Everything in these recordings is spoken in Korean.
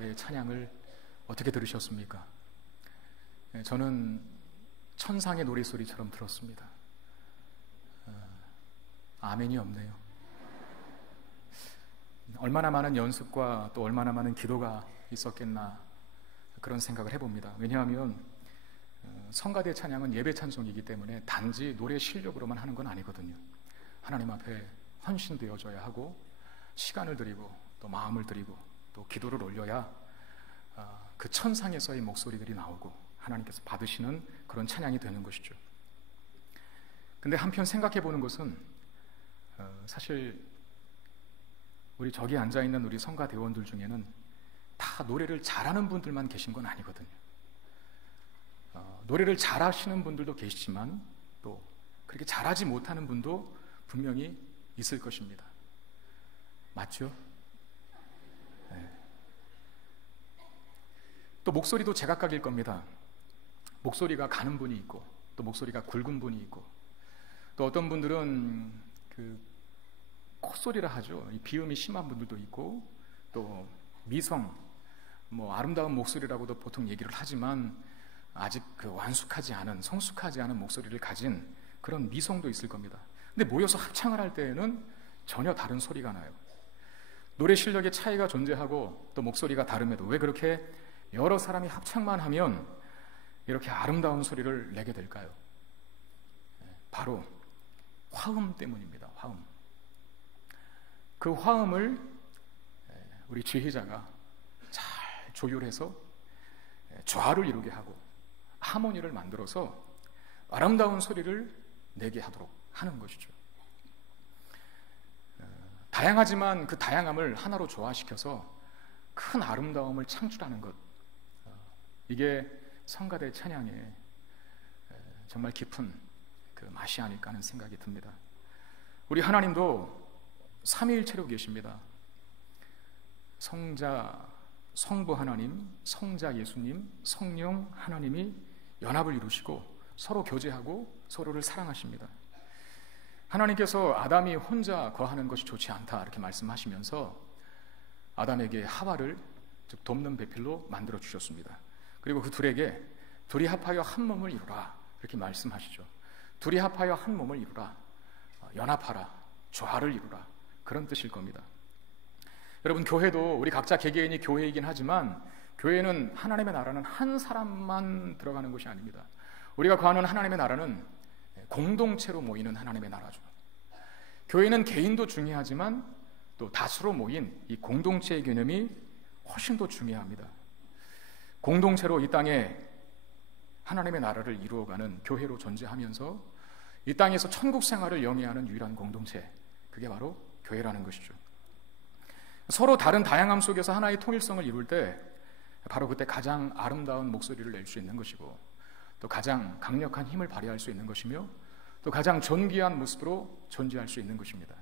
성가대의 찬양을 어떻게 들으셨습니까? 저는 천상의 노래소리처럼 들었습니다. 아멘이 없네요. 얼마나 많은 연습과 또 얼마나 많은 기도가 있었겠나 그런 생각을 해봅니다. 왜냐하면 성가대 찬양은 예배 찬송이기 때문에 단지 노래 실력으로만 하는 건 아니거든요. 하나님 앞에 헌신되어져야 하고 시간을 드리고 또 마음을 드리고 또 기도를 올려야 그 천상에서의 목소리들이 나오고 하나님께서 받으시는 그런 찬양이 되는 것이죠. 근데 한편 생각해 보는 것은 사실 우리 저기 앉아있는 우리 성가대원들 중에는 다 노래를 잘하는 분들만 계신 건 아니거든요. 노래를 잘하시는 분들도 계시지만 또 그렇게 잘하지 못하는 분도 분명히 있을 것입니다. 맞죠? 네. 또 목소리도 제각각일 겁니다. 목소리가 가는 분이 있고 또 목소리가 굵은 분이 있고 또 어떤 분들은 그 콧소리라 하죠. 비음이 심한 분들도 있고 또 미성, 아름다운 목소리라고도 보통 얘기를 하지만 아직 그 완숙하지 않은, 성숙하지 않은 목소리를 가진 그런 미성도 있을 겁니다. 근데 모여서 합창을 할 때에는 전혀 다른 소리가 나요. 노래 실력의 차이가 존재하고 또 목소리가 다름에도 왜 그렇게 여러 사람이 합창만 하면 이렇게 아름다운 소리를 내게 될까요? 바로 화음 때문입니다. 화음. 그 화음을 우리 지휘자가 잘 조율해서 조화를 이루게 하고 하모니를 만들어서 아름다운 소리를 내게 하도록 하는 것이죠. 다양하지만 그 다양함을 하나로 조화시켜서 큰 아름다움을 창출하는 것, 이게 성가대 찬양의 정말 깊은 그 맛이 아닐까 하는 생각이 듭니다. 우리 하나님도 삼위일체로 계십니다. 성자, 성부 하나님, 성자 예수님, 성령 하나님이 연합을 이루시고 서로 교제하고 서로를 사랑하십니다. 하나님께서 아담이 혼자 거하는 것이 좋지 않다 이렇게 말씀하시면서 아담에게 하와를 즉 돕는 배필로 만들어 주셨습니다. 그리고 그 둘에게 둘이 합하여 한 몸을 이루라 이렇게 말씀하시죠. 둘이 합하여 한 몸을 이루라, 연합하라, 조화를 이루라, 그런 뜻일 겁니다. 여러분, 교회도 우리 각자 개개인이 교회이긴 하지만 교회는 하나님의 나라는 한 사람만 들어가는 것이 아닙니다. 우리가 거하는 하나님의 나라는 공동체로 모이는 하나님의 나라죠. 교회는 개인도 중요하지만 또 다수로 모인 이 공동체의 개념이 훨씬 더 중요합니다. 공동체로 이 땅에 하나님의 나라를 이루어가는 교회로 존재하면서 이 땅에서 천국 생활을 영위하는 유일한 공동체, 그게 바로 교회라는 것이죠. 서로 다른 다양함 속에서 하나의 통일성을 이룰 때 바로 그때 가장 아름다운 목소리를 낼 수 있는 것이고 또 가장 강력한 힘을 발휘할 수 있는 것이며 또 가장 존귀한 모습으로 존재할 수 있는 것입니다.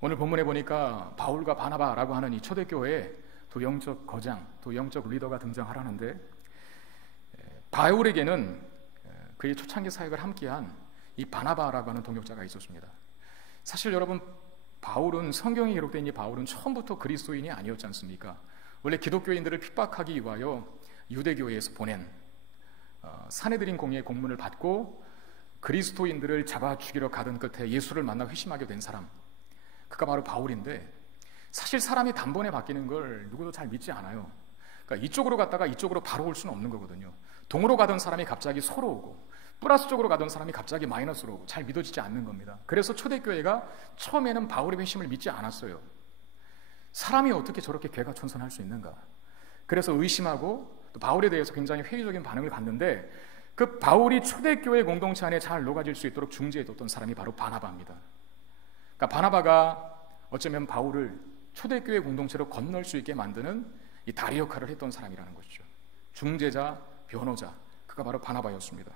오늘 본문에 보니까 바울과 바나바라고 하는 이 초대교회에 또 영적 거장, 또 영적 리더가 등장하라는데 바울에게는 그의 초창기 사역을 함께한 이 바나바라고 하는 동역자가 있었습니다. 사실 여러분, 바울은 성경에 기록된 이 바울은 처음부터 그리스도인이 아니었지 않습니까? 원래 기독교인들을 핍박하기 위하여 유대교회에서 보낸 사내들인 공의의 공문을 받고 그리스도인들을 잡아 죽이러 가던 끝에 예수를 만나 회심하게 된 사람, 그가 바로 바울인데 사실 사람이 단번에 바뀌는 걸 누구도 잘 믿지 않아요. 그러니까 이쪽으로 갔다가 이쪽으로 바로 올 수는 없는 거거든요. 동으로 가던 사람이 갑자기 서로 오고 플러스 쪽으로 가던 사람이 갑자기 마이너스로 오고 잘 믿어지지 않는 겁니다. 그래서 초대교회가 처음에는 바울의 회심을 믿지 않았어요. 사람이 어떻게 저렇게 개가천선할 수 있는가? 그래서 의심하고 또 바울에 대해서 굉장히 회의적인 반응을 갖는데 그 바울이 초대교회 공동체 안에 잘 녹아질 수 있도록 중재해뒀던 사람이 바로 바나바입니다. 그러니까 바나바가 어쩌면 바울을 초대교회 공동체로 건널 수 있게 만드는 이 다리 역할을 했던 사람이라는 것이죠. 중재자, 변호자, 그가 바로 바나바였습니다.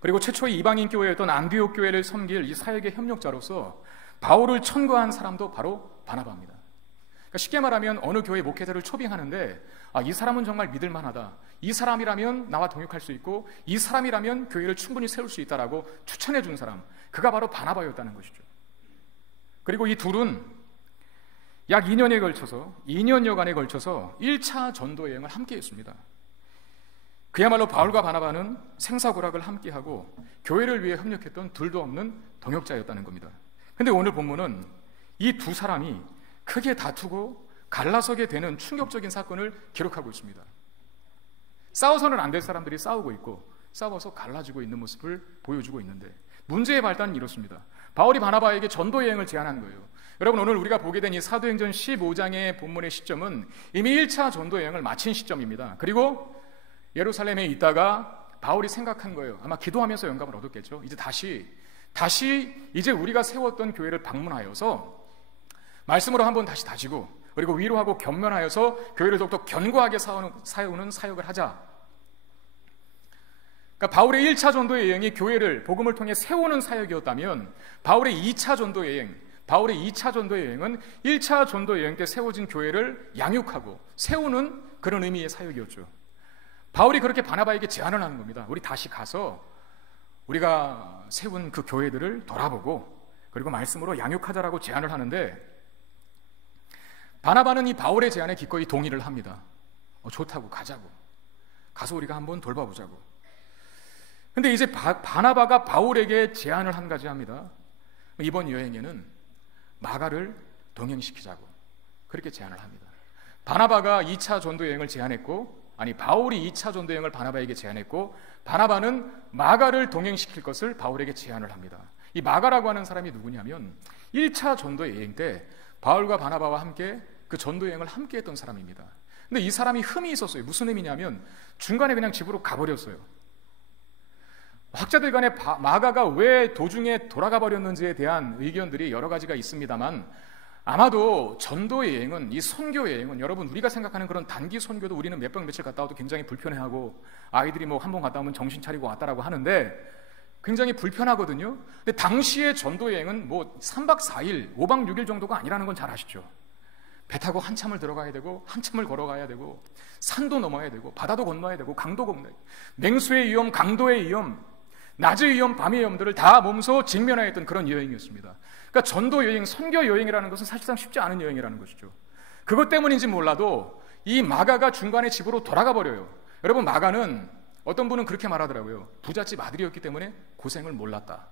그리고 최초의 이방인 교회였던 안디옥 교회를 섬길 이 사역의 협력자로서 바울을 천거한 사람도 바로 바나바입니다. 그러니까 쉽게 말하면 어느 교회 목회자를 초빙하는데 이 사람은 정말 믿을만하다, 이 사람이라면 나와 동역할 수 있고 이 사람이라면 교회를 충분히 세울 수 있다라고 추천해 준 사람, 그가 바로 바나바였다는 것이죠. 그리고 이 둘은 약 2년여간에 걸쳐서 1차 전도 여행을 함께 했습니다. 그야말로 바울과 바나바는 생사고락을 함께하고 교회를 위해 협력했던 둘도 없는 동역자였다는 겁니다. 근데 오늘 본문은 이 두 사람이 크게 다투고 갈라서게 되는 충격적인 사건을 기록하고 있습니다. 싸워서는 안 될 사람들이 싸우고 있고 싸워서 갈라지고 있는 모습을 보여주고 있는데, 문제의 발단은 이렇습니다. 바울이 바나바에게 전도 여행을 제안한 거예요. 여러분, 오늘 우리가 보게 된 이 사도행전 15장의 본문의 시점은 이미 1차 전도 여행을 마친 시점입니다. 그리고 예루살렘에 있다가 바울이 생각한 거예요. 아마 기도하면서 영감을 얻었겠죠. 이제 다시 이제 우리가 세웠던 교회를 방문하여서 말씀으로 한번 다시 다지고, 그리고 위로하고 격면하여서 교회를 더욱더 견고하게 세우는 사역을 하자. 그러니까 바울의 1차 전도 여행이 교회를 복음을 통해 세우는 사역이었다면, 바울의 2차 전도 여행은 1차 전도 여행 때 세워진 교회를 양육하고 세우는 그런 의미의 사역이었죠. 바울이 그렇게 바나바에게 제안을 하는 겁니다. 우리 다시 가서 우리가 세운 그 교회들을 돌아보고 그리고 말씀으로 양육하자라고 제안을 하는데, 바나바는 이 바울의 제안에 기꺼이 동의를 합니다. 좋다고, 가자고, 가서 우리가 한번 돌봐보자고. 근데 이제 바나바가 바울에게 제안을 한 가지 합니다. 이번 여행에는 마가를 동행시키자고 그렇게 제안을 합니다. 바나바가 2차 전도 여행을 제안했고, 바울이 2차 전도 여행을 바나바에게 제안했고, 바나바는 마가를 동행시킬 것을 바울에게 제안을 합니다. 이 마가라고 하는 사람이 누구냐면 1차 전도 여행 때 바울과 바나바와 함께 그 전도 여행을 함께 했던 사람입니다. 근데 이 사람이 흠이 있었어요. 무슨 흠이냐면 중간에 그냥 집으로 가버렸어요. 학자들 간에 마가가 왜 도중에 돌아가 버렸는지에 대한 의견들이 여러 가지가 있습니다만, 아마도 전도 여행은, 이 선교 여행은, 여러분 우리가 생각하는 그런 단기 선교도 우리는 몇 박 며칠 갔다 와도 굉장히 불편해하고, 아이들이 뭐 한 번 갔다 오면 정신 차리고 왔다라고 하는데 굉장히 불편하거든요. 근데 당시의 전도 여행은 뭐 3박 4일, 5박 6일 정도가 아니라는 건 잘 아시죠? 배 타고 한참을 들어가야 되고, 한참을 걸어가야 되고, 산도 넘어야 되고, 바다도 건너야 되고, 강도 건너야 되고, 냉수의 위험, 강도의 위험, 낮의 위험, 밤의 위험들을 다 몸소 직면해야 했던 그런 여행이었습니다. 그러니까 전도 여행, 선교 여행이라는 것은 사실상 쉽지 않은 여행이라는 것이죠. 그것 때문인지 몰라도 이 마가가 중간에 집으로 돌아가 버려요. 여러분, 마가는 어떤 분은 그렇게 말하더라고요. 부잣집 아들이었기 때문에 고생을 몰랐다.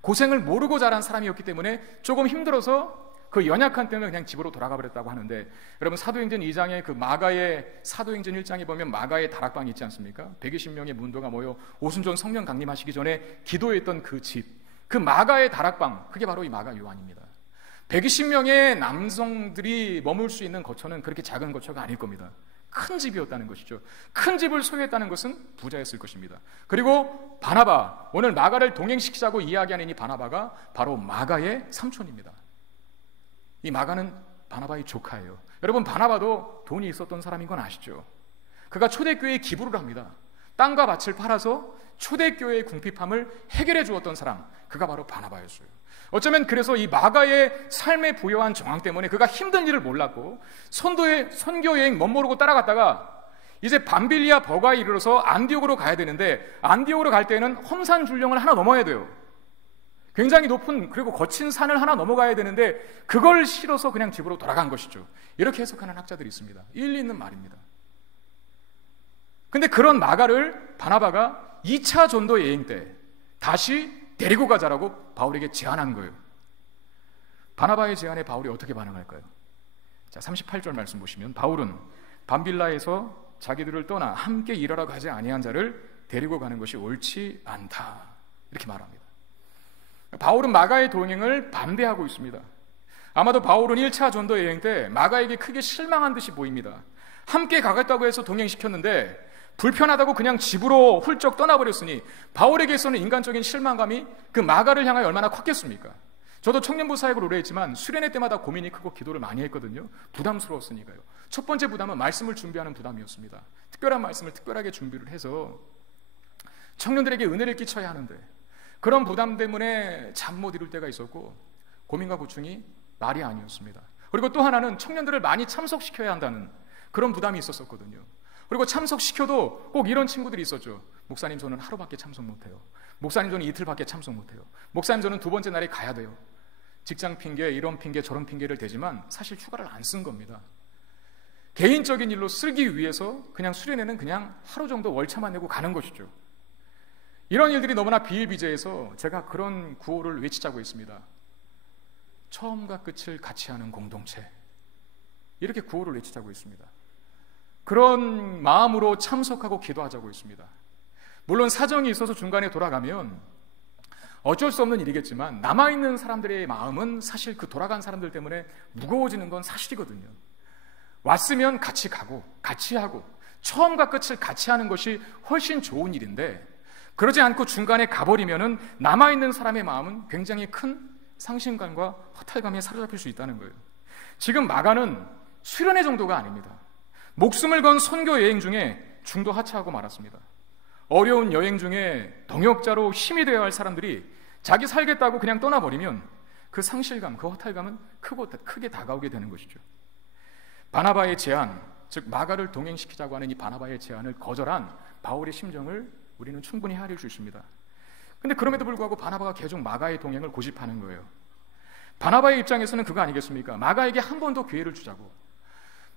고생을 모르고 자란 사람이었기 때문에 조금 힘들어서 그 연약한 때문에 그냥 집으로 돌아가 버렸다고 하는데, 여러분 사도행전 2장에 그 마가의, 사도행전 1장에 보면 마가의 다락방이 있지 않습니까? 120명의 문도가 모여 오순절 성령 강림하시기 전에 기도했던 그 집, 그 마가의 다락방, 그게 바로 이 마가 요한입니다. 120명의 남성들이 머물 수 있는 거처는 그렇게 작은 거처가 아닐 겁니다. 큰 집이었다는 것이죠. 큰 집을 소유했다는 것은 부자였을 것입니다. 그리고 바나바, 오늘 마가를 동행시키자고 이야기하는 이 바나바가 바로 마가의 삼촌입니다. 이 마가는 바나바의 조카예요. 여러분, 바나바도 돈이 있었던 사람인 건 아시죠? 그가 초대교회에 기부를 합니다. 땅과 밭을 팔아서 초대교회의 궁핍함을 해결해 주었던 사람, 그가 바로 바나바였어요. 어쩌면 그래서 이 마가의 삶에 부여한 정황 때문에 그가 힘든 일을 몰랐고, 선교 여행 멋모르고 따라갔다가 이제 밤빌리아 버가에 이르러서 안디옥으로 가야 되는데, 안디옥으로 갈 때는 험산 줄령을 하나 넘어야 돼요. 굉장히 높은, 그리고 거친 산을 하나 넘어가야 되는데 그걸 싫어서 그냥 집으로 돌아간 것이죠. 이렇게 해석하는 학자들이 있습니다. 일리 있는 말입니다. 근데 그런 마가를 바나바가 2차 전도 여행 때 다시 데리고 가자라고 바울에게 제안한 거예요. 바나바의 제안에 바울이 어떻게 반응할까요? 자, 38절 말씀 보시면, 바울은 밤빌라에서 자기들을 떠나 함께 일하러 가지 아니한 자를 데리고 가는 것이 옳지 않다, 이렇게 말합니다. 바울은 마가의 동행을 반대하고 있습니다. 아마도 바울은 1차 전도 여행 때 마가에게 크게 실망한 듯이 보입니다. 함께 가겠다고 해서 동행시켰는데 불편하다고 그냥 집으로 훌쩍 떠나버렸으니 바울에게서는 인간적인 실망감이 그 마가를 향하여 얼마나 컸겠습니까? 저도 청년부 사역을 오래 했지만 수련회 때마다 고민이 크고 기도를 많이 했거든요. 부담스러웠으니까요. 첫 번째 부담은 말씀을 준비하는 부담이었습니다. 특별한 말씀을 특별하게 준비를 해서 청년들에게 은혜를 끼쳐야 하는데, 그런 부담 때문에 잠 못 이룰 때가 있었고 고민과 고충이 말이 아니었습니다. 그리고 또 하나는 청년들을 많이 참석시켜야 한다는 그런 부담이 있었거든요. 그리고 참석시켜도 꼭 이런 친구들이 있었죠. 목사님, 저는 하루밖에 참석 못해요. 목사님, 저는 이틀밖에 참석 못해요. 목사님, 저는 두 번째 날에 가야 돼요. 직장 핑계, 이런 핑계, 저런 핑계를 대지만 사실 휴가를 안 쓴 겁니다. 개인적인 일로 쓰기 위해서 그냥 수련회는 그냥 하루 정도 월차만 내고 가는 것이죠. 이런 일들이 너무나 비일비재해서 제가 그런 구호를 외치자고 했습니다. 처음과 끝을 같이 하는 공동체, 이렇게 구호를 외치자고 했습니다. 그런 마음으로 참석하고 기도하자고 했습니다. 물론 사정이 있어서 중간에 돌아가면 어쩔 수 없는 일이겠지만 남아있는 사람들의 마음은 사실 그 돌아간 사람들 때문에 무거워지는 건 사실이거든요. 왔으면 같이 가고 같이 하고 처음과 끝을 같이 하는 것이 훨씬 좋은 일인데, 그러지 않고 중간에 가버리면은 남아있는 사람의 마음은 굉장히 큰 상심감과 허탈감에 사로잡힐 수 있다는 거예요. 지금 마가는 수련회 정도가 아닙니다. 목숨을 건 선교 여행 중에 중도 하차하고 말았습니다. 어려운 여행 중에 동역자로 힘이 되어야 할 사람들이 자기 살겠다고 그냥 떠나버리면 그 상실감, 그 허탈감은 크게 다가오게 되는 것이죠. 바나바의 제안, 즉 마가를 동행시키자고 하는 이 바나바의 제안을 거절한 바울의 심정을 우리는 충분히 헤아릴 수 있습니다. 근데 그럼에도 불구하고 바나바가 계속 마가의 동행을 고집하는 거예요. 바나바의 입장에서는 그거 아니겠습니까? 마가에게 한 번 더 기회를 주자고.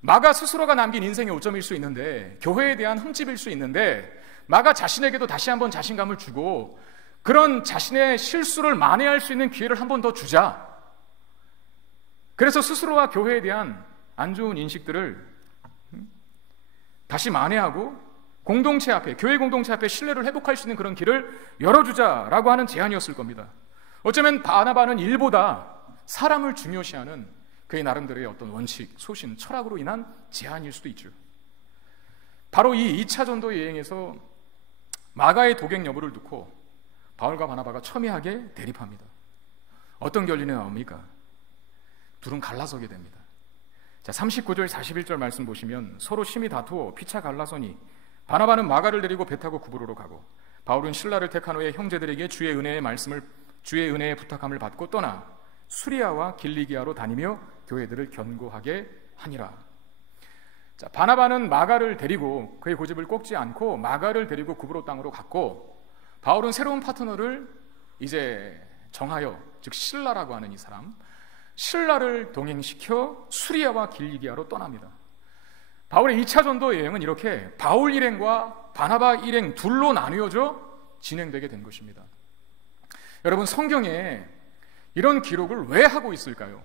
마가 스스로가 남긴 인생의 오점일 수 있는데, 교회에 대한 흠집일 수 있는데, 마가 자신에게도 다시 한번 자신감을 주고 그런 자신의 실수를 만회할 수 있는 기회를 한 번 더 주자. 그래서 스스로와 교회에 대한 안 좋은 인식들을 다시 만회하고 공동체 앞에, 교회 공동체 앞에 신뢰를 회복할 수 있는 그런 길을 열어주자라고 하는 제안이었을 겁니다. 어쩌면 바나바는 일보다 사람을 중요시하는 그의 나름대로의 어떤 원칙, 소신, 철학으로 인한 제안일 수도 있죠. 바로 이 2차 전도 여행에서 마가의 도객 여부를 두고 바울과 바나바가 첨예하게 대립합니다. 어떤 결론이 나옵니까? 둘은 갈라서게 됩니다. 자, 39절 41절 말씀 보시면 서로 심히 다투어 피차 갈라서니 바나바는 마가를 데리고 배 타고 구브로로 가고 바울은 실라를 택한 후에 형제들에게 주의 은혜의 부탁함을 받고 떠나 수리아와 길리기아로 다니며 교회들을 견고하게 하니라. 자, 바나바는 마가를 데리고 그의 고집을 꺾지 않고 마가를 데리고 구브로 땅으로 갔고, 바울은 새로운 파트너를 이제 정하여, 즉 실라라고 하는 이 사람, 실라를 동행시켜 수리아와 길리기아로 떠납니다. 바울의 2차 전도 여행은 이렇게 바울 일행과 바나바 일행 둘로 나뉘어져 진행되게 된 것입니다. 여러분, 성경에 이런 기록을 왜 하고 있을까요?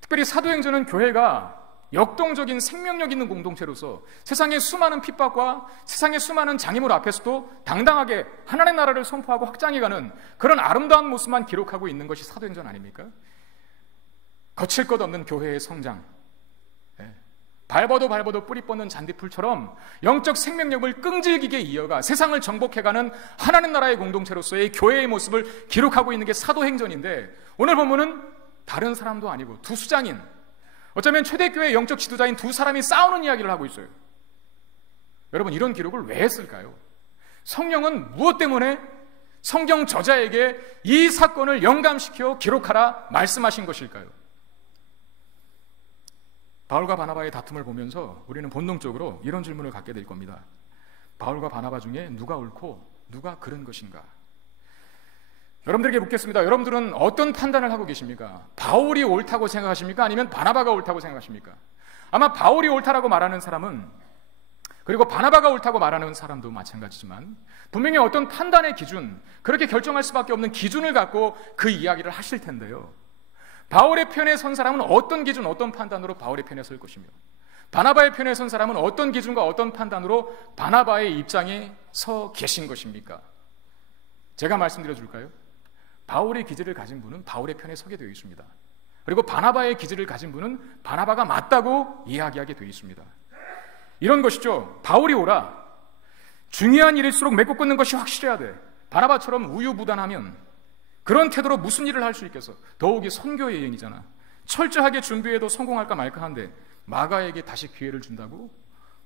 특별히 사도행전은 교회가 역동적인 생명력 있는 공동체로서 세상의 수많은 핍박과 세상의 수많은 장애물 앞에서도 당당하게 하나님의 나라를 선포하고 확장해가는 그런 아름다운 모습만 기록하고 있는 것이 사도행전 아닙니까? 거칠 것 없는 교회의 성장, 밟아도 뿌리 뻗는 잔디풀처럼 영적 생명력을 끈질기게 이어가 세상을 정복해가는 하나님 나라의 공동체로서의 교회의 모습을 기록하고 있는 게 사도행전인데, 오늘 본문은 다른 사람도 아니고 두 수장인, 어쩌면 초대교회의 영적 지도자인 두 사람이 싸우는 이야기를 하고 있어요. 여러분, 이런 기록을 왜 했을까요? 성령은 무엇 때문에 성경 저자에게 이 사건을 영감시켜 기록하라 말씀하신 것일까요? 바울과 바나바의 다툼을 보면서 우리는 본능적으로 이런 질문을 갖게 될 겁니다. 바울과 바나바 중에 누가 옳고 누가 그른 것인가? 여러분들에게 묻겠습니다. 여러분들은 어떤 판단을 하고 계십니까? 바울이 옳다고 생각하십니까? 아니면 바나바가 옳다고 생각하십니까? 아마 바울이 옳다라고 말하는 사람은, 그리고 바나바가 옳다고 말하는 사람도 마찬가지지만 분명히 어떤 판단의 기준, 그렇게 결정할 수밖에 없는 기준을 갖고 그 이야기를 하실 텐데요. 바울의 편에 선 사람은 어떤 기준, 어떤 판단으로 바울의 편에 설 것이며, 바나바의 편에 선 사람은 어떤 기준과 어떤 판단으로 바나바의 입장에 서 계신 것입니까? 제가 말씀드려 줄까요? 바울의 기질을 가진 분은 바울의 편에 서게 되어 있습니다. 그리고 바나바의 기질을 가진 분은 바나바가 맞다고 이야기하게 되어 있습니다. 이런 것이죠. 바울이 옳아. 중요한 일일수록 맺고 끊는 것이 확실해야 돼. 바나바처럼 우유부단하면 그런 태도로 무슨 일을 할 수 있겠어? 더욱이 선교 여행이잖아. 철저하게 준비해도 성공할까 말까 한데 마가에게 다시 기회를 준다고?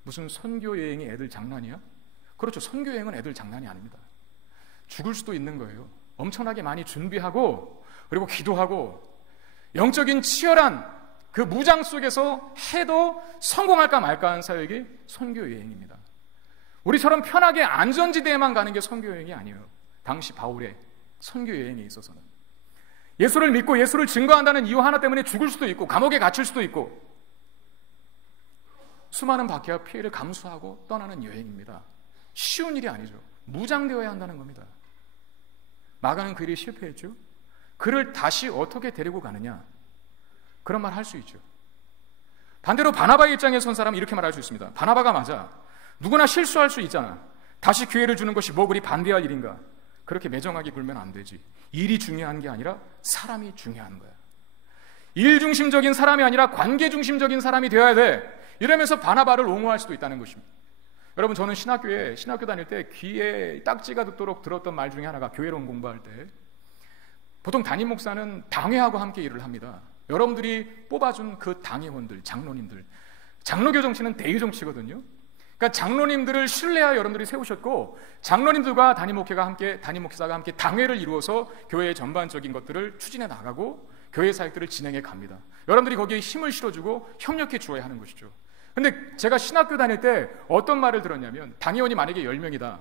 무슨 선교 여행이 애들 장난이야? 그렇죠. 선교 여행은 애들 장난이 아닙니다. 죽을 수도 있는 거예요. 엄청나게 많이 준비하고, 그리고 기도하고, 영적인 치열한 그 무장 속에서 해도 성공할까 말까 하는 사역이 선교 여행입니다. 우리처럼 편하게 안전지대에만 가는 게 선교 여행이 아니에요. 당시 바울의 선교 여행에 있어서는. 예수를 믿고 예수를 증거한다는 이유 하나 때문에 죽을 수도 있고 감옥에 갇힐 수도 있고 수많은 박해와 피해를 감수하고 떠나는 여행입니다. 쉬운 일이 아니죠. 무장되어야 한다는 겁니다. 마가는 그 일이 실패했죠. 그를 다시 어떻게 데리고 가느냐, 그런 말 할 수 있죠. 반대로 바나바의 입장에 선 사람은 이렇게 말할 수 있습니다. 바나바가 맞아. 누구나 실수할 수 있잖아. 다시 기회를 주는 것이 뭐 그리 반대할 일인가. 그렇게 매정하게 굴면 안 되지. 일이 중요한 게 아니라 사람이 중요한 거야. 일 중심적인 사람이 아니라 관계 중심적인 사람이 되어야 돼. 이러면서 바나바를 옹호할 수도 있다는 것입니다. 여러분, 저는 신학교 다닐 때 귀에 딱지가 듣도록 들었던 말 중에 하나가, 교회론 공부할 때 보통 담임 목사는 당회하고 함께 일을 합니다. 여러분들이 뽑아준 그 당회원들, 장로님들, 장로교 정치는 대의 정치거든요. 그러니까 장로님들을 신뢰하여 여러분들이 세우셨고, 장로님들과 담임 목사가 함께 당회를 이루어서 교회의 전반적인 것들을 추진해 나가고 교회 사역들을 진행해 갑니다. 여러분들이 거기에 힘을 실어주고 협력해 주어야 하는 것이죠. 근데 제가 신학교 다닐 때 어떤 말을 들었냐면, 당회원이 만약에 10명이다.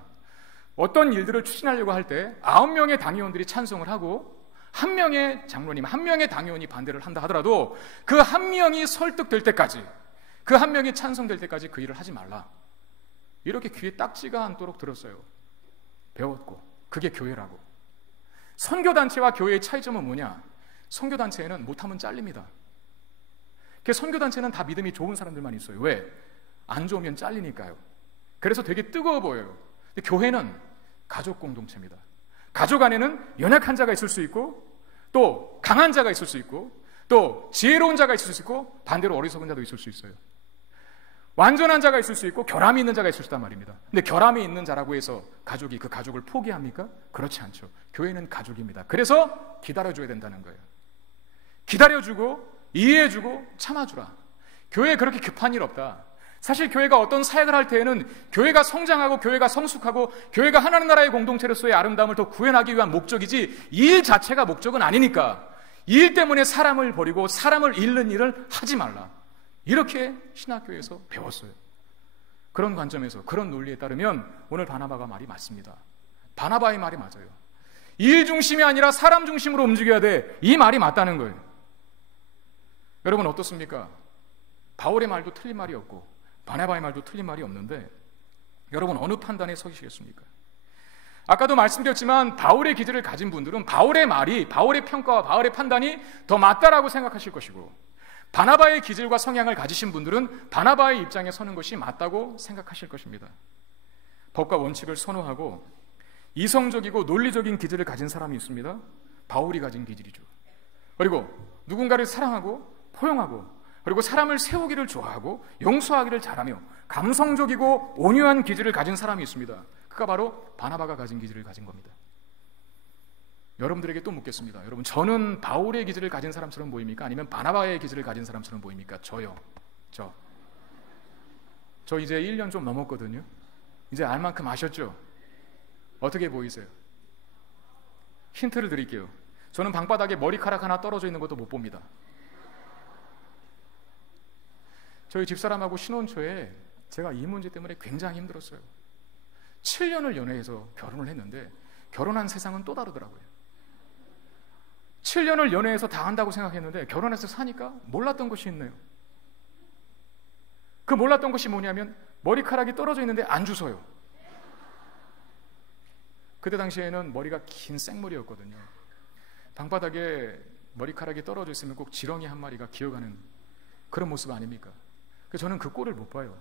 어떤 일들을 추진하려고 할 때 9명의 당회원들이 찬성을 하고 1명의 장로님, 1명의 당회원이 반대를 한다 하더라도 그 1명이 설득될 때까지, 그 1명이 찬성될 때까지 그 일을 하지 말라. 이렇게 귀에 딱지가 않도록 들었어요. 배웠고. 그게 교회라고. 선교단체와 교회의 차이점은 뭐냐? 선교단체에는 못하면 잘립니다. 선교단체는 다 믿음이 좋은 사람들만 있어요. 왜? 안 좋으면 잘리니까요. 그래서 되게 뜨거워 보여요. 근데 교회는 가족 공동체입니다. 가족 안에는 연약한 자가 있을 수 있고, 또 강한 자가 있을 수 있고, 또 지혜로운 자가 있을 수 있고, 반대로 어리석은 자도 있을 수 있어요. 완전한 자가 있을 수 있고 결함이 있는 자가 있을 수 있단 말입니다. 근데 결함이 있는 자라고 해서 가족이 그 가족을 포기합니까? 그렇지 않죠. 교회는 가족입니다. 그래서 기다려줘야 된다는 거예요. 기다려주고 이해해주고 참아주라. 교회에 그렇게 급한 일 없다. 사실 교회가 어떤 사역을 할 때에는 교회가 성장하고 교회가 성숙하고 교회가 하나님 나라의 공동체로서의 아름다움을 더 구현하기 위한 목적이지, 이 일 자체가 목적은 아니니까 이 일 때문에 사람을 버리고 사람을 잃는 일을 하지 말라. 이렇게 신학교에서 배웠어요. 그런 관점에서, 그런 논리에 따르면 오늘 바나바가 말이 맞습니다. 바나바의 말이 맞아요. 일 중심이 아니라 사람 중심으로 움직여야 돼. 이 말이 맞다는 거예요. 여러분 어떻습니까? 바울의 말도 틀린 말이 없고 바나바의 말도 틀린 말이 없는데, 여러분 어느 판단에 서시겠습니까? 아까도 말씀드렸지만 바울의 기질을 가진 분들은 바울의 말이, 바울의 평가와 바울의 판단이 더 맞다라고 생각하실 것이고, 바나바의 기질과 성향을 가지신 분들은 바나바의 입장에 서는 것이 맞다고 생각하실 것입니다. 법과 원칙을 선호하고 이성적이고 논리적인 기질을 가진 사람이 있습니다. 바울이 가진 기질이죠. 그리고 누군가를 사랑하고 포용하고, 그리고 사람을 세우기를 좋아하고 용서하기를 잘하며 감성적이고 온유한 기질을 가진 사람이 있습니다. 그가 바로 바나바가 가진 기질을 가진 겁니다. 여러분들에게 또 묻겠습니다. 여러분, 저는 바울의 기질을 가진 사람처럼 보입니까? 아니면 바나바의 기질을 가진 사람처럼 보입니까? 저요. 저 이제 1년 좀 넘었거든요. 이제 알 만큼 아셨죠? 어떻게 보이세요? 힌트를 드릴게요. 저는 방바닥에 머리카락 하나 떨어져 있는 것도 못 봅니다. 저희 집사람하고 신혼 초에 제가 이 문제 때문에 굉장히 힘들었어요. 7년을 연애해서 결혼을 했는데 결혼한 세상은 또 다르더라고요. 7년을 연애해서 다 한다고 생각했는데 결혼해서 사니까 몰랐던 것이 있네요. 그 몰랐던 것이 뭐냐면 머리카락이 떨어져 있는데 안 주워요. 그때 당시에는 머리가 긴 생머리였거든요. 방바닥에 머리카락이 떨어져 있으면 꼭 지렁이 한 마리가 기어가는 그런 모습 아닙니까? 그래서 저는 그 꼴을 못 봐요.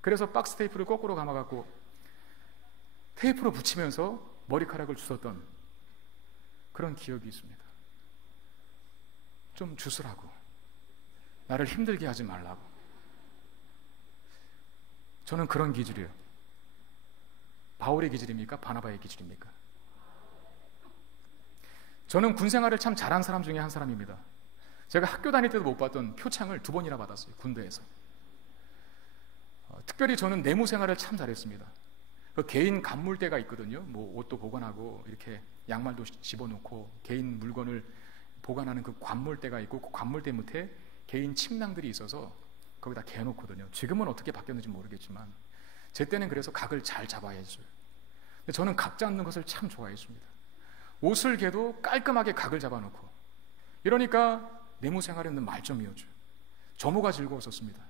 그래서 박스 테이프를 거꾸로 감아갖고 테이프로 붙이면서 머리카락을 주웠던 그런 기억이 있습니다. 좀 주스라고, 나를 힘들게 하지 말라고. 저는 그런 기질이에요. 바울의 기질입니까? 바나바의 기질입니까? 저는 군 생활을 참 잘한 사람 중에 한 사람입니다. 제가 학교 다닐 때도 못 봤던 표창을 2번이나 받았어요. 군대에서. 특별히 저는 내무 생활을 참 잘했습니다. 그 개인 간물대가 있거든요. 뭐 옷도 보관하고 이렇게 양말도 집어넣고 개인 물건을 보관하는 그 관물대가 있고, 그 관물대 밑에 개인 침낭들이 있어서 거기다 개놓거든요. 지금은 어떻게 바뀌었는지 모르겠지만 제 때는 그래서 각을 잘 잡아야 했어요. 근데 저는 각 잡는 것을 참 좋아했습니다. 옷을 개도 깔끔하게 각을 잡아놓고 이러니까 내무 생활에는 말점이었죠. 점호가 즐거웠었습니다.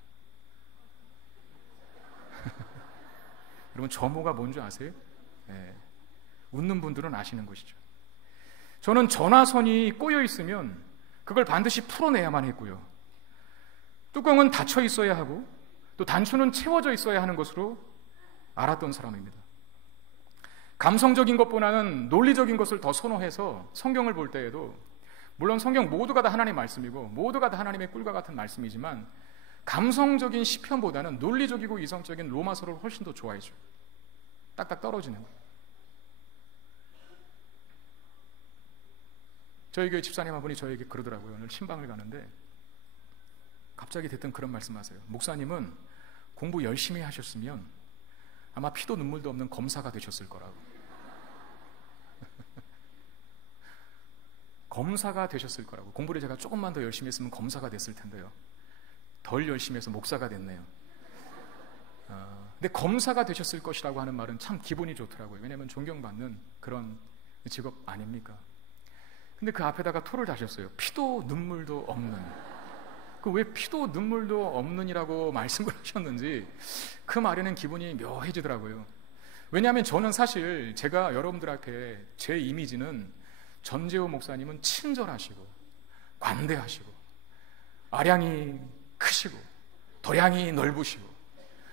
여러분, 점호가 뭔지 아세요? 네. 웃는 분들은 아시는 것이죠. 저는 전화선이 꼬여 있으면 그걸 반드시 풀어내야만 했고요. 뚜껑은 닫혀 있어야 하고 또 단추는 채워져 있어야 하는 것으로 알았던 사람입니다. 감성적인 것보다는 논리적인 것을 더 선호해서 성경을 볼 때에도, 물론 성경 모두가 다 하나님의 말씀이고 모두가 다 하나님의 꿀과 같은 말씀이지만 감성적인 시편보다는 논리적이고 이성적인 로마서를 훨씬 더 좋아해줘요. 딱딱 떨어지는 거예요. 저희 교회 집사님 한 분이 저에게 그러더라고요. 오늘 신방을 가는데 갑자기 대뜸 그런 말씀하세요. 목사님은 공부 열심히 하셨으면 아마 피도 눈물도 없는 검사가 되셨을 거라고. 검사가 되셨을 거라고. 공부를 제가 조금만 더 열심히 했으면 검사가 됐을 텐데요. 덜 열심히 해서 목사가 됐네요. 근데 검사가 되셨을 것이라고 하는 말은 참 기분이 좋더라고요. 왜냐하면 존경받는 그런 직업 아닙니까? 근데 그 앞에다가 토를 다셨어요. 피도 눈물도 없는. 그 왜 피도 눈물도 없는이라고 말씀을 하셨는지 그 말에는 기분이 묘해지더라고요. 왜냐하면 저는 사실 제가 여러분들 앞에 제 이미지는 전재호 목사님은 친절하시고 관대하시고 아량이 크시고 도량이 넓으시고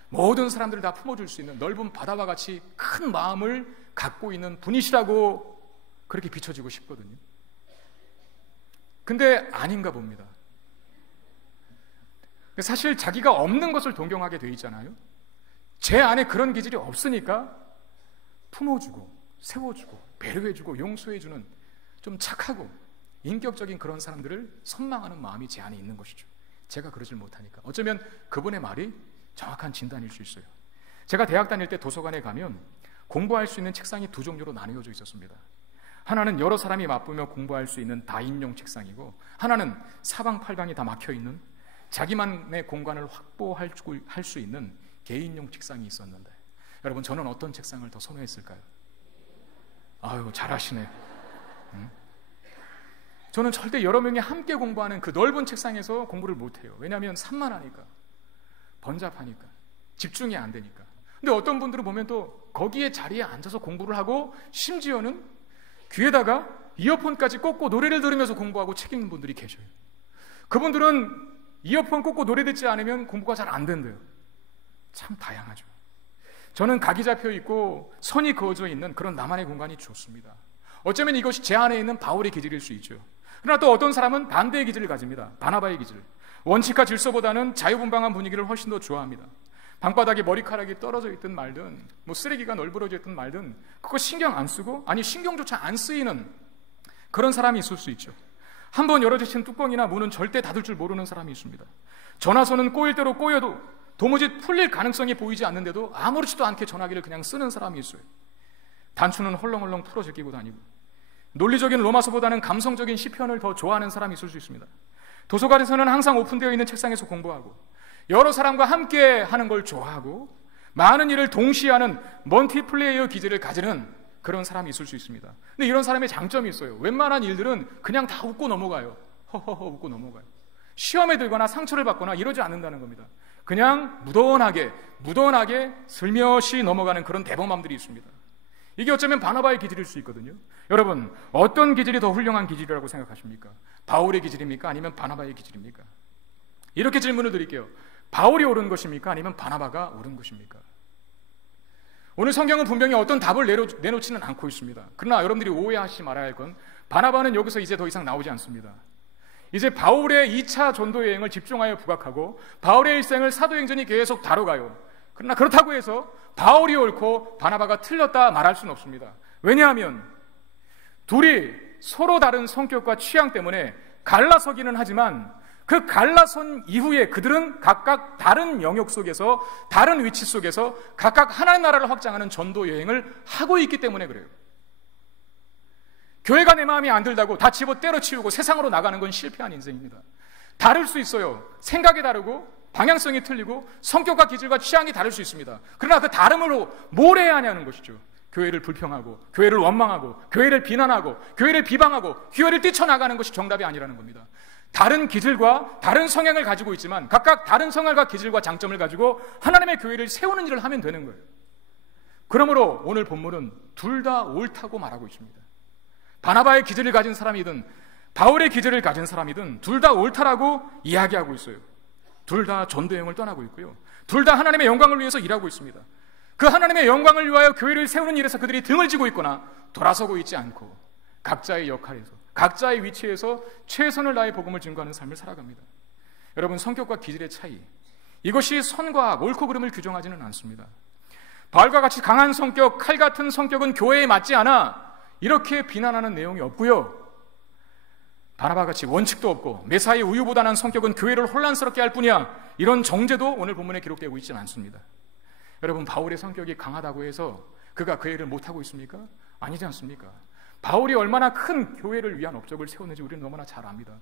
모든 사람들을 다 품어줄 수 있는 넓은 바다와 같이 큰 마음을 갖고 있는 분이시라고 그렇게 비춰지고 싶거든요. 근데 아닌가 봅니다. 사실 자기가 없는 것을 동경하게 돼 있잖아요. 제 안에 그런 기질이 없으니까 품어주고 세워주고 배려해주고 용서해주는 좀 착하고 인격적인 그런 사람들을 선망하는 마음이 제 안에 있는 것이죠. 제가 그러질 못하니까. 어쩌면 그분의 말이 정확한 진단일 수 있어요. 제가 대학 다닐 때 도서관에 가면 공부할 수 있는 책상이 두 종류로 나뉘어져 있었습니다. 하나는 여러 사람이 맞부며 공부할 수 있는 다인용 책상이고, 하나는 사방팔방이 다 막혀있는 자기만의 공간을 확보할 수 있는 개인용 책상이 있었는데, 여러분, 저는 어떤 책상을 더 선호했을까요? 아유, 잘하시네. 저는 절대 여러 명이 함께 공부하는 그 넓은 책상에서 공부를 못해요. 왜냐하면 산만하니까, 번잡하니까, 집중이 안 되니까. 근데 어떤 분들은 보면 또 거기에 자리에 앉아서 공부를 하고 심지어는 귀에다가 이어폰까지 꽂고 노래를 들으면서 공부하고 책 읽는 분들이 계셔요. 그분들은 이어폰 꽂고 노래 듣지 않으면 공부가 잘 안 된대요. 참 다양하죠. 저는 각이 잡혀 있고 선이 그어져 있는 그런 나만의 공간이 좋습니다. 어쩌면 이것이 제 안에 있는 바울의 기질일 수 있죠. 그러나 또 어떤 사람은 반대의 기질을 가집니다. 바나바의 기질. 원칙과 질서보다는 자유분방한 분위기를 훨씬 더 좋아합니다. 방바닥에 머리카락이 떨어져 있든 말든, 뭐 쓰레기가 널브러져 있든 말든 그거 신경 안 쓰고, 아니 신경조차 안 쓰이는 그런 사람이 있을 수 있죠. 한번 열어젖힌 뚜껑이나 문은 절대 닫을 줄 모르는 사람이 있습니다. 전화선은 꼬일 대로 꼬여도 도무지 풀릴 가능성이 보이지 않는데도 아무렇지도 않게 전화기를 그냥 쓰는 사람이 있어요. 단추는 헐렁헐렁 풀어져 끼고 다니고, 논리적인 로마서보다는 감성적인 시편을 더 좋아하는 사람이 있을 수 있습니다. 도서관에서는 항상 오픈되어 있는 책상에서 공부하고, 여러 사람과 함께 하는 걸 좋아하고, 많은 일을 동시에 하는 멀티플레이어 기질을 가지는 그런 사람이 있을 수 있습니다. 근데 이런 사람의 장점이 있어요. 웬만한 일들은 그냥 다 웃고 넘어가요. 허허허 웃고 넘어가요. 시험에 들거나 상처를 받거나 이러지 않는다는 겁니다. 그냥 무던하게 슬며시 넘어가는 그런 대범함들이 있습니다. 이게 어쩌면 바나바의 기질일 수 있거든요. 여러분, 어떤 기질이 더 훌륭한 기질이라고 생각하십니까? 바울의 기질입니까? 아니면 바나바의 기질입니까? 이렇게 질문을 드릴게요. 바울이 옳은 것입니까? 아니면 바나바가 옳은 것입니까? 오늘 성경은 분명히 어떤 답을 내놓지는 않고 있습니다. 그러나 여러분들이 오해하시지 말아야 할 건, 바나바는 여기서 이제 더 이상 나오지 않습니다. 이제 바울의 2차 전도 여행을 집중하여 부각하고 바울의 일생을 사도행전이 계속 다뤄가요. 그러나 그렇다고 해서 바울이 옳고 바나바가 틀렸다 말할 수는 없습니다. 왜냐하면 둘이 서로 다른 성격과 취향 때문에 갈라서기는 하지만 그 갈라선 이후에 그들은 각각 다른 영역 속에서, 다른 위치 속에서 각각 하나의 나라를 확장하는 전도 여행을 하고 있기 때문에 그래요. 교회가 내 마음에 안 들다고 다 집어 때려치우고 세상으로 나가는 건 실패한 인생입니다. 다를 수 있어요. 생각이 다르고 방향성이 틀리고 성격과 기질과 취향이 다를 수 있습니다. 그러나 그 다름으로 뭘 해야 하냐는 것이죠. 교회를 불평하고, 교회를 원망하고, 교회를 비난하고, 교회를 비방하고, 교회를 뛰쳐나가는 것이 정답이 아니라는 겁니다. 다른 기질과 다른 성향을 가지고 있지만 각각 다른 성향과 기질과 장점을 가지고 하나님의 교회를 세우는 일을 하면 되는 거예요. 그러므로 오늘 본문은 둘 다 옳다고 말하고 있습니다. 바나바의 기질을 가진 사람이든 바울의 기질을 가진 사람이든 둘 다 옳다라고 이야기하고 있어요. 둘 다 전도 여행을 떠나고 있고요. 둘 다 하나님의 영광을 위해서 일하고 있습니다. 그 하나님의 영광을 위하여 교회를 세우는 일에서 그들이 등을 지고 있거나 돌아서고 있지 않고 각자의 역할에서, 각자의 위치에서 최선을 다해 복음을 증거하는 삶을 살아갑니다. 여러분, 성격과 기질의 차이, 이것이 선과 악, 옳고 그름을 규정하지는 않습니다. 바울과 같이 강한 성격, 칼 같은 성격은 교회에 맞지 않아 이렇게 비난하는 내용이 없고요. 바나바와 같이 원칙도 없고 매사에 우유부단한 성격은 교회를 혼란스럽게 할 뿐이야, 이런 정죄도 오늘 본문에 기록되고 있지는 않습니다. 여러분, 바울의 성격이 강하다고 해서 그가 그 일을 못하고 있습니까? 아니지 않습니까? 바울이 얼마나 큰 교회를 위한 업적을 세웠는지 우리는 너무나 잘 압니다.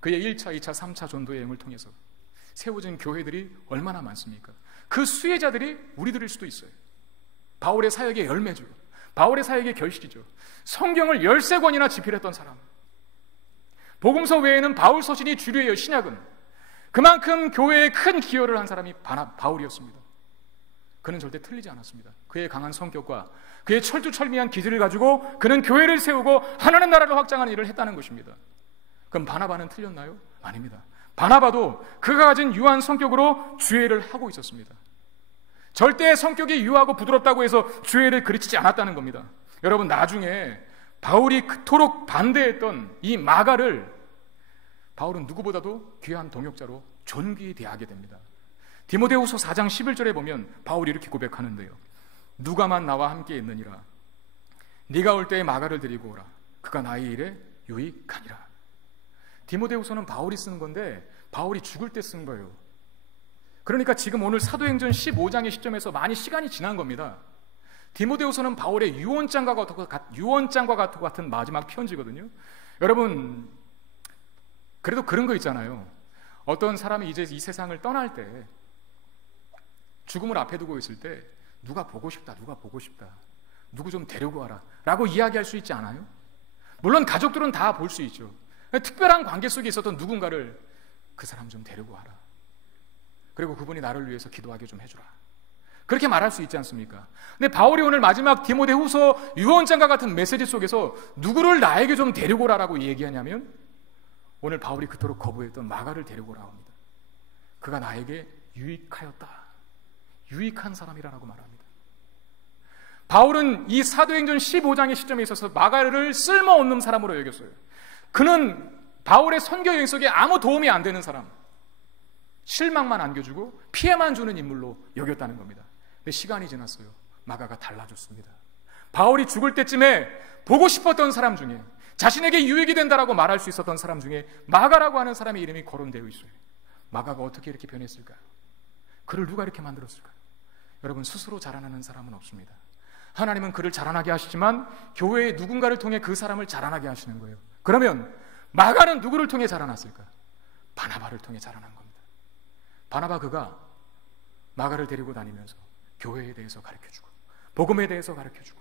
그의 1차, 2차, 3차 전도 여행을 통해서 세워진 교회들이 얼마나 많습니까? 그 수혜자들이 우리들일 수도 있어요. 바울의 사역의 열매죠. 바울의 사역의 결실이죠. 성경을 13권이나 집필했던 사람, 복음서 외에는 바울 서신이 주류예요. 신약은. 그만큼 교회에 큰 기여를 한 사람이 바울이었습니다. 그는 절대 틀리지 않았습니다. 그의 강한 성격과 그의 철두철미한 기질을 가지고 그는 교회를 세우고 하나님 나라를 확장하는 일을 했다는 것입니다. 그럼 바나바는 틀렸나요? 아닙니다. 바나바도 그가 가진 유한 성격으로 주회를 하고 있었습니다. 절대 성격이 유하고 부드럽다고 해서 주회를 그르치지 않았다는 겁니다. 여러분, 나중에 바울이 그토록 반대했던 이 마가를 바울은 누구보다도 귀한 동역자로 존귀히 대하게 됩니다. 디모데후서 4장 11절에 보면 바울이 이렇게 고백하는데요. 누가만 나와 함께 있느니라. 네가 올 때에 마가를 데리고 오라. 그가 나의 일에 유익하니라. 디모데후서는 바울이 쓴 건데 바울이 죽을 때 쓴 거예요. 그러니까 지금 오늘 사도행전 15장의 시점에서 많이 시간이 지난 겁니다. 디모데후서는 바울의 유언장과 같은 마지막 편지거든요. 여러분, 그래도 그런 거 있잖아요. 어떤 사람이 이제 이 세상을 떠날 때, 죽음을 앞에 두고 있을 때 누가 보고 싶다, 누구 좀 데리고 와라 라고 이야기할 수 있지 않아요? 물론 가족들은 다 볼 수 있죠. 특별한 관계 속에 있었던 누군가를 그 사람 좀 데리고 와라, 그리고 그분이 나를 위해서 기도하게 좀 해주라, 그렇게 말할 수 있지 않습니까? 근데 바울이 오늘 마지막 디모데후서 유언장과 같은 메시지 속에서 누구를 나에게 좀 데리고 오라라고 얘기하냐면 오늘 바울이 그토록 거부했던 마가를 데리고 오라고 합니다. 그가 나에게 유익하였다, 유익한 사람이라고 말합니다. 바울은 이 사도행전 15장의 시점에 있어서 마가를 쓸모없는 사람으로 여겼어요. 그는 바울의 선교 여행 속에 아무 도움이 안 되는 사람, 실망만 안겨주고 피해만 주는 인물로 여겼다는 겁니다. 근데 시간이 지났어요. 마가가 달라졌습니다. 바울이 죽을 때쯤에 보고 싶었던 사람 중에, 자신에게 유익이 된다라고 말할 수 있었던 사람 중에 마가라고 하는 사람의 이름이 거론되어 있어요. 마가가 어떻게 이렇게 변했을까요? 그를 누가 이렇게 만들었을까요? 여러분, 스스로 자라나는 사람은 없습니다. 하나님은 그를 자라나게 하시지만 교회의 누군가를 통해 그 사람을 자라나게 하시는 거예요. 그러면 마가는 누구를 통해 자라났을까? 바나바를 통해 자라난 겁니다. 바나바, 그가 마가를 데리고 다니면서 교회에 대해서 가르쳐주고, 복음에 대해서 가르쳐주고,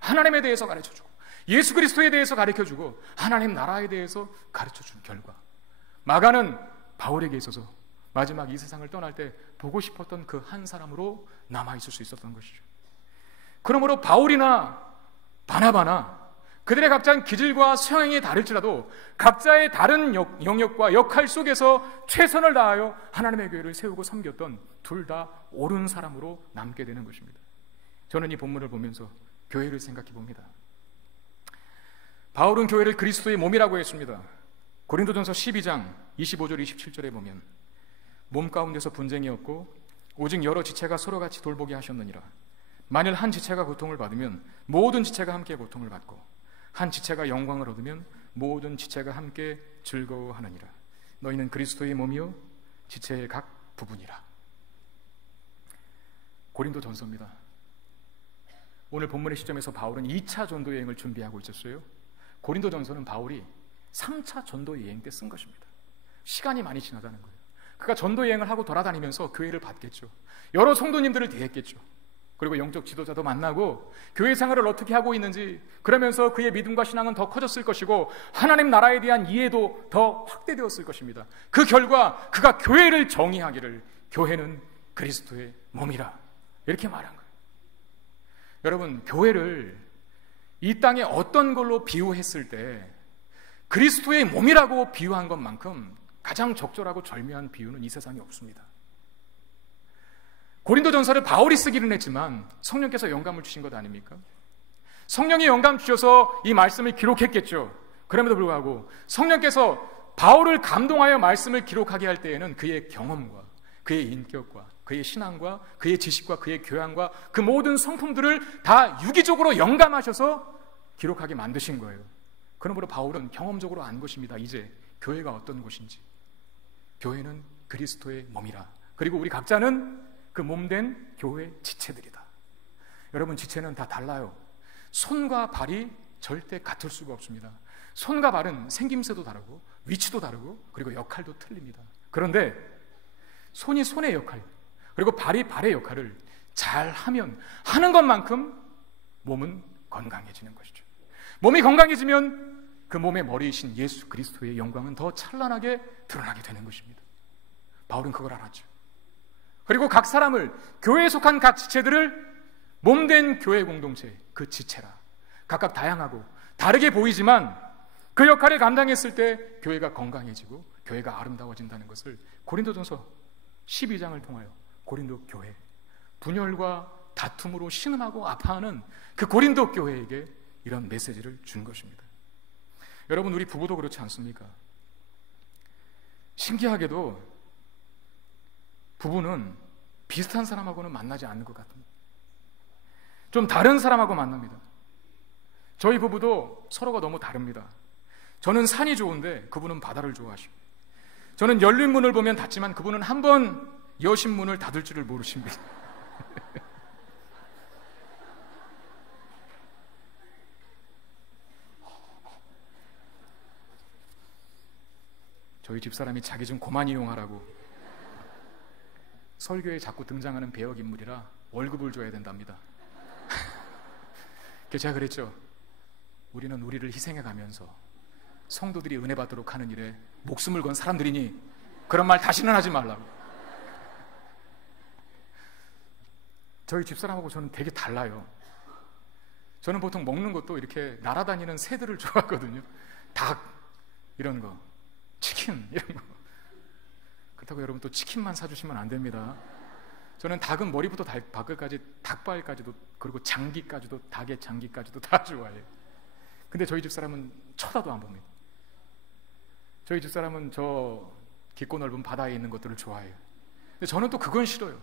하나님에 대해서 가르쳐주고, 예수 그리스도에 대해서 가르쳐주고, 하나님 나라에 대해서 가르쳐준 결과 마가는 바울에게 있어서 마지막 이 세상을 떠날 때 보고 싶었던 그 한 사람으로 남아있을 수 있었던 것이죠. 그러므로 바울이나 바나바나 그들의 각자의 기질과 성향이 다를지라도 각자의 다른 영역과 역할 속에서 최선을 다하여 하나님의 교회를 세우고 섬겼던 둘 다 옳은 사람으로 남게 되는 것입니다. 저는 이 본문을 보면서 교회를 생각해 봅니다. 바울은 교회를 그리스도의 몸이라고 했습니다. 고린도전서 12장 25절 27절에 보면 몸 가운데서 분쟁이 없고 오직 여러 지체가 서로 같이 돌보게 하셨느니라. 만일 한 지체가 고통을 받으면 모든 지체가 함께 고통을 받고 한 지체가 영광을 얻으면 모든 지체가 함께 즐거워하느니라. 너희는 그리스도의 몸이요 지체의 각 부분이라. 고린도전서입니다. 오늘 본문의 시점에서 바울은 2차 전도 여행을 준비하고 있었어요. 고린도전서는 바울이 3차 전도 여행 때 쓴 것입니다. 시간이 많이 지나자는 거예요. 그가 전도 여행을 하고 돌아다니면서 교회를 봤겠죠. 여러 성도님들을 대했겠죠. 그리고 영적 지도자도 만나고 교회 생활을 어떻게 하고 있는지, 그러면서 그의 믿음과 신앙은 더 커졌을 것이고 하나님 나라에 대한 이해도 더 확대되었을 것입니다. 그 결과 그가 교회를 정의하기를 교회는 그리스도의 몸이라 이렇게 말한 거예요. 여러분, 교회를 이 땅에 어떤 걸로 비유했을 때 그리스도의 몸이라고 비유한 것만큼 가장 적절하고 절묘한 비유는 이 세상에 없습니다. 고린도전서를 바울이 쓰기는 했지만 성령께서 영감을 주신 것 아닙니까? 성령이 영감 주셔서 이 말씀을 기록했겠죠. 그럼에도 불구하고 성령께서 바울을 감동하여 말씀을 기록하게 할 때에는 그의 경험과 그의 인격과 그의 신앙과 그의 지식과 그의 교양과 그 모든 성품들을 다 유기적으로 영감하셔서 기록하게 만드신 거예요. 그러므로 바울은 경험적으로 안 것입니다. 이제 교회가 어떤 곳인지. 교회는 그리스도의 몸이라. 그리고 우리 각자는 그 몸된 교회 지체들이다. 여러분, 지체는 다 달라요. 손과 발이 절대 같을 수가 없습니다. 손과 발은 생김새도 다르고 위치도 다르고 그리고 역할도 틀립니다. 그런데 손이 손의 역할, 그리고 발이 발의 역할을 잘 하면 하는 것만큼 몸은 건강해지는 것이죠. 몸이 건강해지면 그 몸의 머리이신 예수 그리스도의 영광은 더 찬란하게 드러나게 되는 것입니다. 바울은 그걸 알았죠. 그리고 각 사람을, 교회에 속한 각 지체들을 몸된 교회 공동체, 그 지체라. 각각 다양하고 다르게 보이지만 그 역할을 감당했을 때 교회가 건강해지고 교회가 아름다워진다는 것을 고린도전서 12장을 통하여 고린도 교회, 분열과 다툼으로 신음하고 아파하는 그 고린도 교회에게 이런 메시지를 준 것입니다. 여러분, 우리 부부도 그렇지 않습니까? 신기하게도 부부는 비슷한 사람하고는 만나지 않는 것 같습니다. 좀 다른 사람하고 만납니다. 저희 부부도 서로가 너무 다릅니다. 저는 산이 좋은데 그분은 바다를 좋아하시고, 저는 열린 문을 보면 닫지만 그분은 한 번 여신 문을 닫을 줄을 모르십니다. 저희 집사람이 자기 좀 그만 이용하라고 설교에 자꾸 등장하는 배역 인물이라 월급을 줘야 된답니다. 그래서 제가 그랬죠. 우리는 우리를 희생해 가면서 성도들이 은혜 받도록 하는 일에 목숨을 건 사람들이니 그런 말 다시는 하지 말라고. 저희 집사람하고 저는 되게 달라요. 저는 보통 먹는 것도 이렇게 날아다니는 새들을 좋아하거든요. 닭 이런 거, 치킨 이런 거. 그렇다고 여러분 또 치킨만 사주시면 안 됩니다. 저는 닭은 머리부터 발끝까지, 닭발까지도, 그리고 장기까지도, 닭의 장기까지도 다 좋아해요. 근데 저희 집사람은 쳐다도 안 봅니다. 저희 집사람은 저 깊고 넓은 바다에 있는 것들을 좋아해요. 근데 저는 또 그건 싫어요.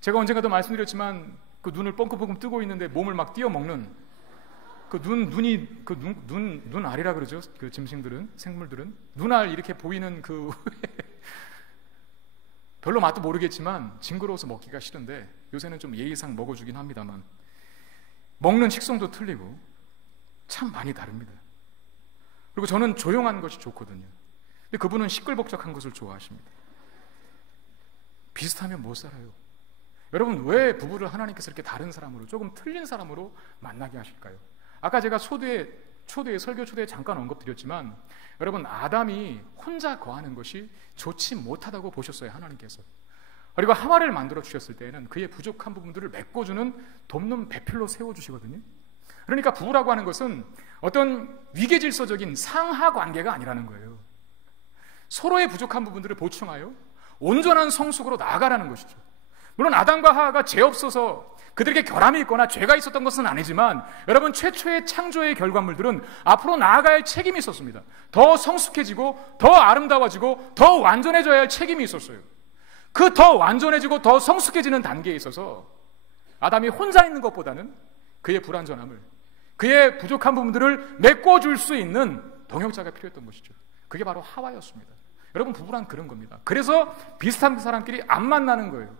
제가 언젠가도 말씀드렸지만 그 눈을 뻥긋뻥긋 뜨고 있는데 몸을 막 띄어먹는 그 눈이 그 눈알이라 그러죠. 그 짐승들은, 생물들은 눈알 이렇게 보이는 그 별로 맛도 모르겠지만 징그러워서 먹기가 싫은데 요새는 좀 예의상 먹어주긴 합니다만 먹는 식성도 틀리고 참 많이 다릅니다. 그리고 저는 조용한 것이 좋거든요. 근데 그분은 시끌벅적한 것을 좋아하십니다. 비슷하면 못 살아요. 여러분, 왜 부부를 하나님께서 이렇게 다른 사람으로, 조금 틀린 사람으로 만나게 하실까요? 아까 제가 설교 초대에 잠깐 언급드렸지만 여러분, 아담이 혼자 거하는 것이 좋지 못하다고 보셨어요, 하나님께서. 그리고 하와를 만들어 주셨을 때에는 그의 부족한 부분들을 메꿔주는 돕는 배필로 세워주시거든요. 그러니까 부부라고 하는 것은 어떤 위계질서적인 상하 관계가 아니라는 거예요. 서로의 부족한 부분들을 보충하여 온전한 성숙으로 나아가라는 것이죠. 물론 아담과 하와가 죄 없어서 그들에게 결함이 있거나 죄가 있었던 것은 아니지만 여러분, 최초의 창조의 결과물들은 앞으로 나아갈 책임이 있었습니다. 더 성숙해지고 더 아름다워지고 더 완전해져야 할 책임이 있었어요. 그 더 완전해지고 더 성숙해지는 단계에 있어서 아담이 혼자 있는 것보다는 그의 불완전함을, 그의 부족한 부분들을 메꿔줄 수 있는 동역자가 필요했던 것이죠. 그게 바로 하와였습니다. 여러분, 부부란 그런 겁니다. 그래서 비슷한 사람끼리 안 만나는 거예요.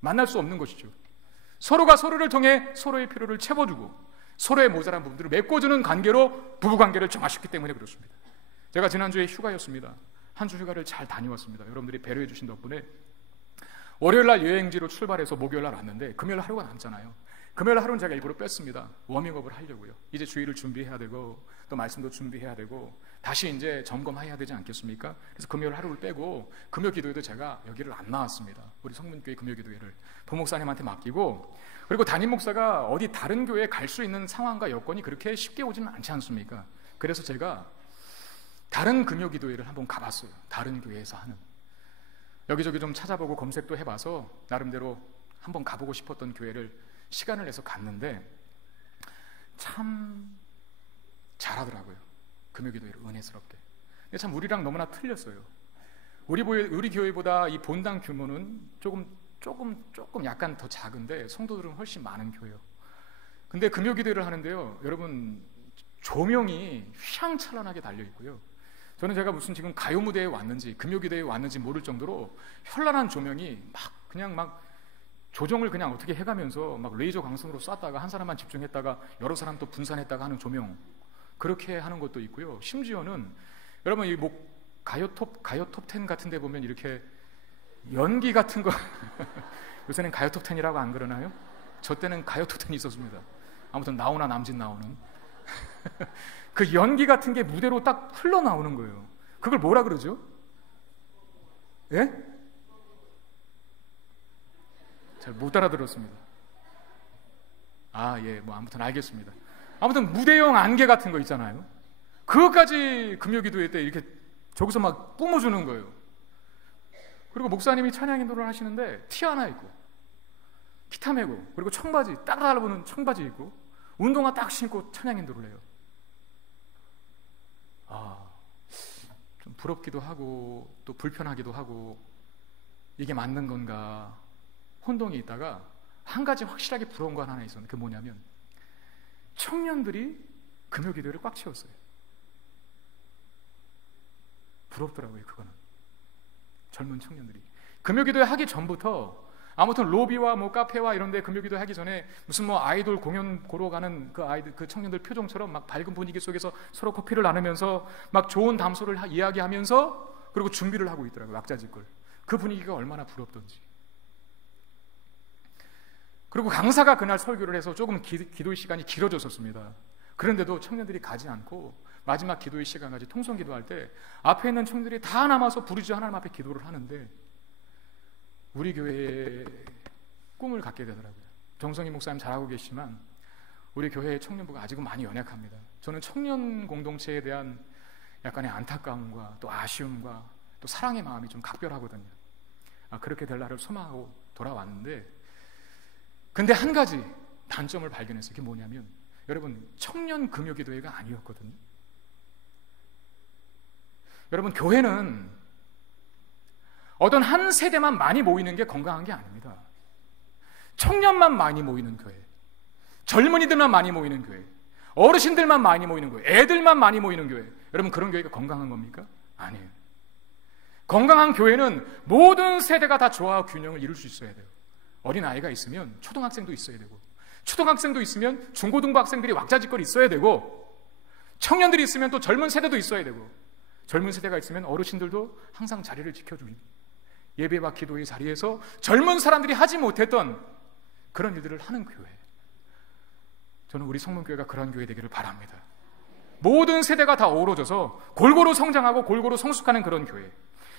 만날 수 없는 것이죠. 서로가 서로를 통해 서로의 필요를 채워주고 서로의 모자란 부분들을 메꿔주는 관계로 부부관계를 정하셨기 때문에 그렇습니다. 제가 지난주에 휴가였습니다. 한 주 휴가를 잘 다녀왔습니다. 여러분들이 배려해 주신 덕분에 월요일날 여행지로 출발해서 목요일날 왔는데 금요일 하루가 남잖아요. 금요일 하루는 제가 일부러 뺐습니다. 워밍업을 하려고요. 이제 주일을 준비해야 되고 또 말씀도 준비해야 되고 다시 이제 점검해야 되지 않겠습니까? 그래서 금요일 하루를 빼고 금요 기도회도 제가 여기를 안 나왔습니다. 우리 성문교회 금요 기도회를 부목사님한테 맡기고, 그리고 담임 목사가 어디 다른 교회에 갈 수 있는 상황과 여건이 그렇게 쉽게 오지는 않지 않습니까? 그래서 제가 다른 금요 기도회를 한번 가봤어요. 다른 교회에서 하는. 여기저기 좀 찾아보고 검색도 해봐서 나름대로 한번 가보고 싶었던 교회를 시간을 내서 갔는데 참 잘하더라고요. 금요기도회를 은혜스럽게. 근데 참 우리랑 너무나 틀렸어요. 우리 교회보다 이 본당 규모는 조금 약간 더 작은데 성도들은 훨씬 많은 교회요. 근데 금요기도회를 하는데요, 여러분 조명이 휘황찬란하게 달려 있고요. 저는 제가 무슨 지금 가요 무대에 왔는지 금요기도회에 왔는지 모를 정도로 현란한 조명이 막 조정을 그냥 어떻게 해가면서 막 레이저 광선으로 쐈다가 한 사람만 집중했다가 여러 사람 또 분산했다가 하는 조명, 그렇게 하는 것도 있고요. 심지어는 여러분 이 가요 톱10 같은 데 보면 이렇게 연기 같은 거 요새는 가요 톱10이라고 안 그러나요? 저 때는 가요 톱10이 있었습니다. 아무튼 나오나 남진 나오는 그 연기 같은 게 무대로 딱 흘러나오는 거예요. 그걸 뭐라 그러죠? 예? 잘 못 알아들었습니다. 예, 뭐 아무튼 알겠습니다. 아무튼 무대용 안개 같은 거 있잖아요. 그것까지 금요기도회 때 이렇게 저기서 막 뿜어주는 거예요. 그리고 목사님이 찬양 인도를 하시는데 티 하나 입고 기타 메고 그리고 청바지 딱 달라붙는 청바지 입고 운동화 딱 신고 찬양 인도를 해요. 좀 부럽기도 하고 또 불편하기도 하고 이게 맞는 건가 혼동이 있다가 한 가지 확실하게 부러운 거 하나 있었는데, 그게 뭐냐면 청년들이 금요기도회를 꽉 채웠어요. 부럽더라고요. 그거는 젊은 청년들이 금요기도회 하기 전부터 아무튼 로비와 뭐 카페와 이런 데 금요기도회 하기 전에 무슨 뭐 아이돌 공연 보러 가는 그 청년들 표정처럼 막 밝은 분위기 속에서 서로 커피를 나누면서 막 좋은 담소를 이야기하면서 그리고 준비를 하고 있더라고요. 왁자지껄. 그 분위기가 얼마나 부럽던지. 그리고 강사가 그날 설교를 해서 조금 기도의 시간이 길어졌었습니다. 그런데도 청년들이 가지 않고 마지막 기도의 시간까지 통성 기도할 때 앞에 있는 청년들이 다 남아서 부르짖어 하나님 앞에 기도를 하는데 우리 교회에 꿈을 갖게 되더라고요. 정성희 목사님 잘하고 계시지만 우리 교회의 청년부가 아직은 많이 연약합니다. 저는 청년 공동체에 대한 약간의 안타까움과 또 아쉬움과 또 사랑의 마음이 좀 각별하거든요. 그렇게 될 날을 소망하고 돌아왔는데, 근데 한 가지 단점을 발견했어요. 그게 뭐냐면 여러분 청년 금요기도회가 아니었거든요. 여러분 교회는 어떤 한 세대만 많이 모이는 게 건강한 게 아닙니다. 청년만 많이 모이는 교회, 젊은이들만 많이 모이는 교회, 어르신들만 많이 모이는 교회, 애들만 많이 모이는 교회, 여러분 그런 교회가 건강한 겁니까? 아니에요. 건강한 교회는 모든 세대가 다 조화와 균형을 이룰 수 있어야 돼요. 어린아이가 있으면 초등학생도 있어야 되고, 초등학생도 있으면 중고등부 학생들이 왁자지껄 있어야 되고, 청년들이 있으면 또 젊은 세대도 있어야 되고, 젊은 세대가 있으면 어르신들도 항상 자리를 지켜주고, 예배와 기도의 자리에서 젊은 사람들이 하지 못했던 그런 일들을 하는 교회. 저는 우리 성문교회가 그런 교회 되기를 바랍니다. 모든 세대가 다 어우러져서 골고루 성장하고 골고루 성숙하는 그런 교회.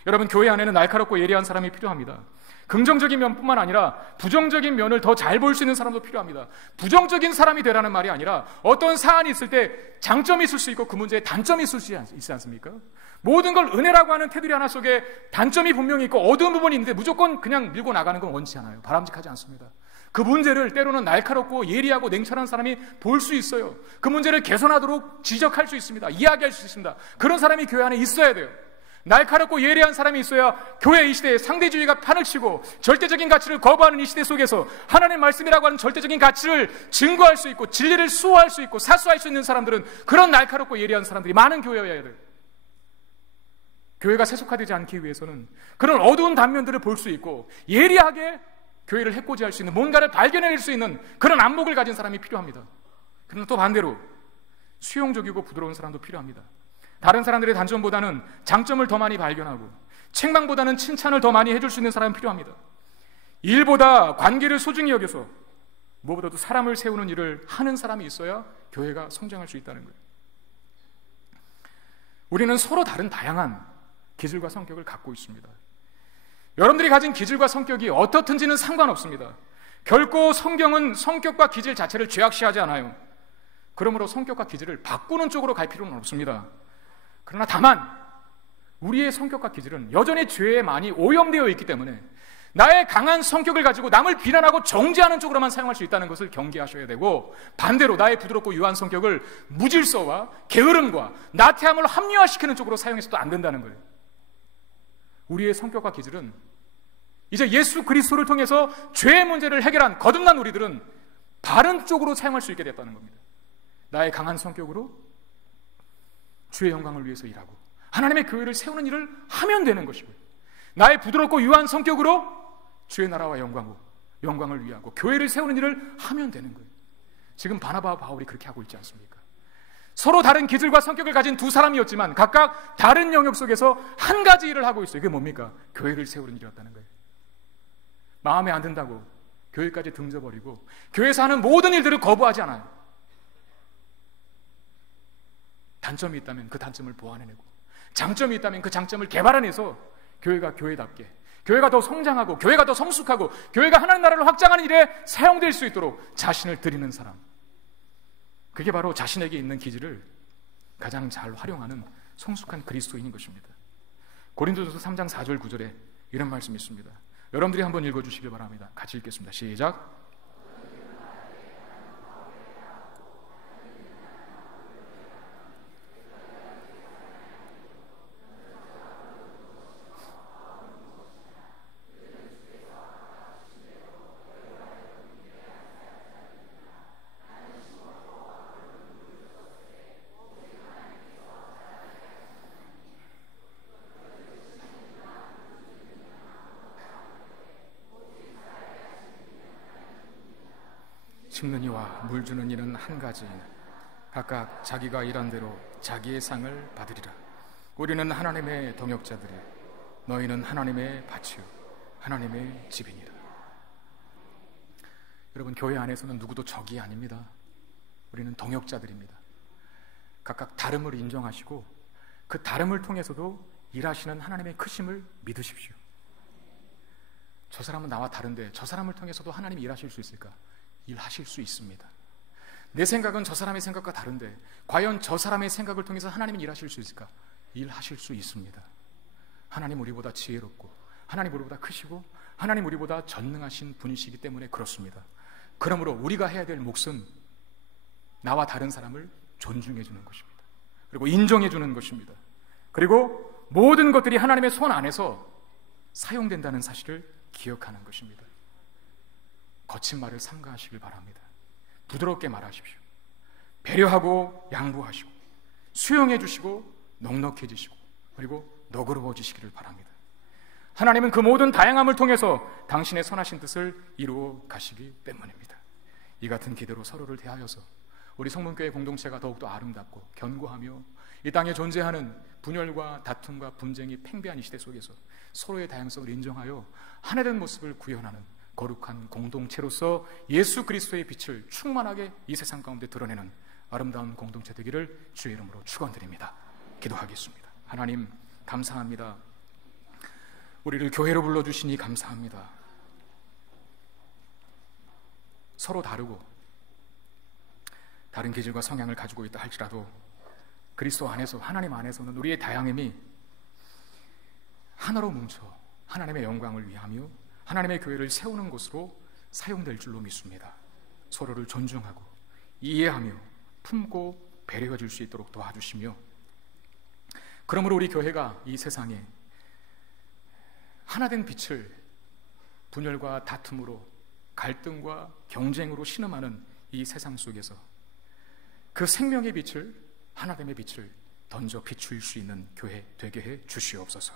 여러분 교회 안에는 날카롭고 예리한 사람이 필요합니다. 긍정적인 면뿐만 아니라 부정적인 면을 더 잘 볼 수 있는 사람도 필요합니다. 부정적인 사람이 되라는 말이 아니라 어떤 사안이 있을 때 장점이 있을 수 있고 그 문제에 단점이 있을 수 있지 않습니까? 모든 걸 은혜라고 하는 테두리 하나 속에 단점이 분명히 있고 어두운 부분이 있는데 무조건 그냥 밀고 나가는 건 원치 않아요. 바람직하지 않습니다. 그 문제를 때로는 날카롭고 예리하고 냉철한 사람이 볼 수 있어요. 그 문제를 개선하도록 지적할 수 있습니다. 이야기할 수 있습니다. 그런 사람이 교회 안에 있어야 돼요. 날카롭고 예리한 사람이 있어야 교회 이 시대에 상대주의가 판을 치고 절대적인 가치를 거부하는 이 시대 속에서 하나님의 말씀이라고 하는 절대적인 가치를 증거할 수 있고 진리를 수호할 수 있고 사수할 수 있는 사람들은 그런 날카롭고 예리한 사람들이 많은 교회여야 돼요. 교회가 세속화되지 않기 위해서는 그런 어두운 단면들을 볼 수 있고 예리하게 교회를 해코지할 수 있는 뭔가를 발견해낼 수 있는 그런 안목을 가진 사람이 필요합니다. 그러나 또 반대로 수용적이고 부드러운 사람도 필요합니다. 다른 사람들의 단점보다는 장점을 더 많이 발견하고 책망보다는 칭찬을 더 많이 해줄 수 있는 사람이 필요합니다. 일보다 관계를 소중히 여겨서 무엇보다도 사람을 세우는 일을 하는 사람이 있어야 교회가 성장할 수 있다는 거예요. 우리는 서로 다른 다양한 기질과 성격을 갖고 있습니다. 여러분들이 가진 기질과 성격이 어떻든지는 상관없습니다. 결코 성경은 성격과 기질 자체를 죄악시하지 않아요. 그러므로 성격과 기질을 바꾸는 쪽으로 갈 필요는 없습니다. 그러나 다만 우리의 성격과 기질은 여전히 죄에 많이 오염되어 있기 때문에 나의 강한 성격을 가지고 남을 비난하고 정죄하는 쪽으로만 사용할 수 있다는 것을 경계하셔야 되고, 반대로 나의 부드럽고 유한 성격을 무질서와 게으름과 나태함을 합리화시키는 쪽으로 사용해서도 안 된다는 거예요. 우리의 성격과 기질은 이제 예수 그리스도를 통해서 죄의 문제를 해결한 거듭난 우리들은 바른 쪽으로 사용할 수 있게 됐다는 겁니다. 나의 강한 성격으로 주의 영광을 위해서 일하고 하나님의 교회를 세우는 일을 하면 되는 것이고요, 나의 부드럽고 유한 성격으로 주의 나라와 영광을 위하고 교회를 세우는 일을 하면 되는 거예요. 지금 바나바와 바울이 그렇게 하고 있지 않습니까? 서로 다른 기질과 성격을 가진 두 사람이었지만 각각 다른 영역 속에서 한 가지 일을 하고 있어요. 그게 뭡니까? 교회를 세우는 일이었다는 거예요. 마음에 안 든다고 교회까지 등져버리고 교회에서 하는 모든 일들을 거부하지 않아요. 단점이 있다면 그 단점을 보완해내고, 장점이 있다면 그 장점을 개발해내서 교회가 교회답게, 교회가 더 성장하고 교회가 더 성숙하고 교회가 하나님 나라를 확장하는 일에 사용될 수 있도록 자신을 드리는 사람, 그게 바로 자신에게 있는 기질을 가장 잘 활용하는 성숙한 그리스도인인 것입니다. 고린도전서 3장 4절 9절에 이런 말씀이 있습니다. 여러분들이 한번 읽어주시길 바랍니다. 같이 읽겠습니다. 시작. 심는 이와 물 주는 이는 한 가지이나 각각 자기가 일한 대로 자기의 상을 받으리라. 우리는 하나님의 동역자들이, 너희는 하나님의 밭이요 하나님의 집이니라. 여러분, 교회 안에서는 누구도 적이 아닙니다. 우리는 동역자들입니다. 각각 다름을 인정하시고 그 다름을 통해서도 일하시는 하나님의 크심을 믿으십시오. 저 사람은 나와 다른데 저 사람을 통해서도 하나님이 일하실 수 있을까? 일하실 수 있습니다. 내 생각은 저 사람의 생각과 다른데 과연 저 사람의 생각을 통해서 하나님은 일하실 수 있을까? 일하실 수 있습니다. 하나님 우리보다 지혜롭고 하나님 우리보다 크시고 하나님 우리보다 전능하신 분이시기 때문에 그렇습니다. 그러므로 우리가 해야 될 몫은 나와 다른 사람을 존중해 주는 것입니다. 그리고 인정해 주는 것입니다. 그리고 모든 것들이 하나님의 손 안에서 사용된다는 사실을 기억하는 것입니다. 거친 말을 삼가하시길 바랍니다. 부드럽게 말하십시오. 배려하고 양보하시고 수용해 주시고 넉넉해지시고 그리고 너그러워지시기를 바랍니다. 하나님은 그 모든 다양함을 통해서 당신의 선하신 뜻을 이루어 가시기 때문입니다. 이 같은 기대로 서로를 대하여서 우리 성문교회 공동체가 더욱더 아름답고 견고하며 이 땅에 존재하는 분열과 다툼과 분쟁이 팽배한 이 시대 속에서 서로의 다양성을 인정하여 하나된 모습을 구현하는 거룩한 공동체로서 예수 그리스도의 빛을 충만하게 이 세상 가운데 드러내는 아름다운 공동체 되기를 주의 이름으로 축원드립니다. 기도하겠습니다. 하나님 감사합니다. 우리를 교회로 불러주시니 감사합니다. 서로 다르고 다른 기질과 성향을 가지고 있다 할지라도 그리스도 안에서, 하나님 안에서는 우리의 다양함이 하나로 뭉쳐 하나님의 영광을 위하며 하나님의 교회를 세우는 곳으로 사용될 줄로 믿습니다. 서로를 존중하고 이해하며 품고 배려해 줄 수 있도록 도와주시며, 그러므로 우리 교회가 이 세상에 하나된 빛을 분열과 다툼으로 갈등과 경쟁으로 신음하는 이 세상 속에서 그 생명의 빛을, 하나됨의 빛을 던져 비출 수 있는 교회 되게 해 주시옵소서.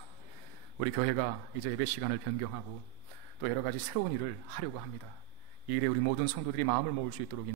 우리 교회가 이제 예배 시간을 변경하고 또 여러 가지 새로운 일을 하려고 합니다. 이 일에 우리 모든 성도들이 마음을 모을 수 있도록